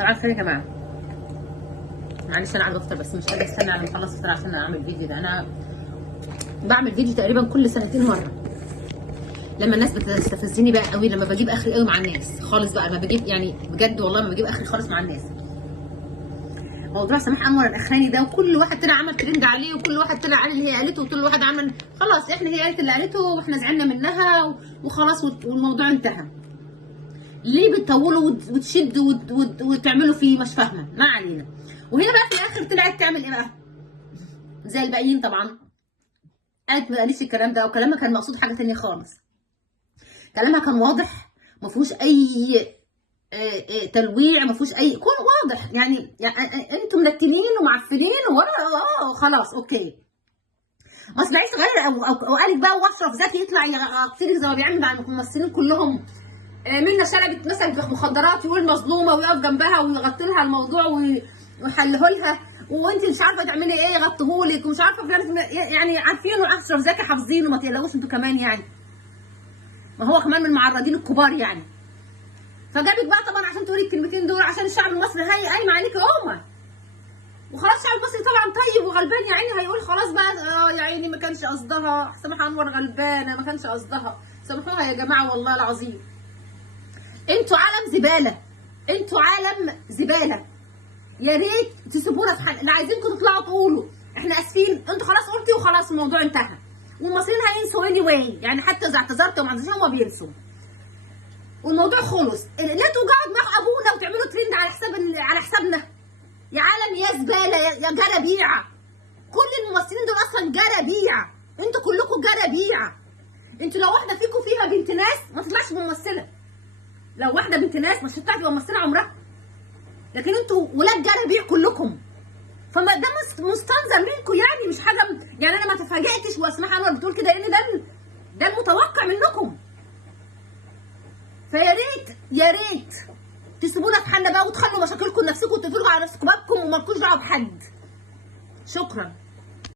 صباح الخير يا جماعه. معلش انا قاعده افطر بس مش قادره استنى على ما اخلص افطر عشان اعمل فيديو. ده انا بعمل فيديو تقريبا كل سنتين مره. لما الناس بتستفزني بقى قوي، لما بجيب اخري قوي مع الناس خالص بقى، لما بجيب يعني بجد والله ما بجيب اخري خالص مع الناس. موضوع سماح انور الاخراني ده، وكل واحد طلع عمل ترند عليه، وكل واحد طلع قال اللي هي قالته، وكل واحد عمل خلاص احنا هي قالت اللي قالته واحنا زعلنا منها وخلاص والموضوع انتهى. ليه بتطولوا وتشدوا وتعملوا فيه؟ مش فاهمه. ما علينا. وهنا بقى في الاخر طلعت تعمل ايه بقى؟ زي الباقيين طبعا. قالت ما قاليش الكلام ده، وكلامها كان مقصود حاجه ثانيه خالص. كلامها كان واضح، ما فيهوش اي تلويع، ما فيهوش اي، يكون واضح يعني انتم منتنين ومعفنين وانا خلاص اوكي. ما اسمعيش غير او قالك بقى واشرف زكي يطلع يغطيلك زي ما بيعمل مع الممثلين كلهم. منى شلبي مثلا مخدرات يقول مظلومه ويقف جنبها ويغطي لها الموضوع ويحله لها، وانت مش عارفه تعملي ايه يغطيهولك ومش عارفه يعني عارفين اشرف زكي حافظينه، ما تقلقوش انتوا كمان يعني. ما هو كمان من المعرضين الكبار يعني. فجابك بقى طبعا عشان تقولي الكلمتين دول عشان الشعب المصري هي قايمه عليكي امه. وخلاص الشعب المصري طبعا طيب وغلبان يا عيني، هيقول خلاص بقى يا عيني ما كانش قصدها، سماح انور غلبانه ما كانش قصدها، سامحوها يا جماعه والله العظيم. انتوا عالم زباله، انتوا عالم زباله. يا ريت تسيبونا في حل. اللي عايزينكم تطلعوا تقولوا احنا اسفين، انتوا خلاص قلتي وخلاص الموضوع انتهى. والمصريين هينسوا اني واي يعني، حتى اذا اعتذرت وما اعتذرتش هما بينسوا. والموضوع خلص. لا توجعوا دماغ ابونا وتعملوا ترند على حسابنا. يا عالم يا زباله يا جرابيع. كل الممثلين دول اصلا جرابيع، انتوا كلكم جرابيع. انتوا لو واحده فيكم فيها بنت ناس ما تطلعش ممثله. لو واحده بنت ناس مش هتطلع تبقى ممثله عمرها. لكن انتوا ولاد جرابيع كلكم. فما ده مستنظر منكم يعني، مش حاجه يعني. انا ما تفاجئتش واسماء انور بتقول كده لان ده المتوقع منكم. فيا ريت يا ريت تسيبونا في حالنا بقى وتخلوا مشاكلكم لنفسكم وتقفلوا على نفسكم بابكم ومالكوش دعوه بحد. شكرا.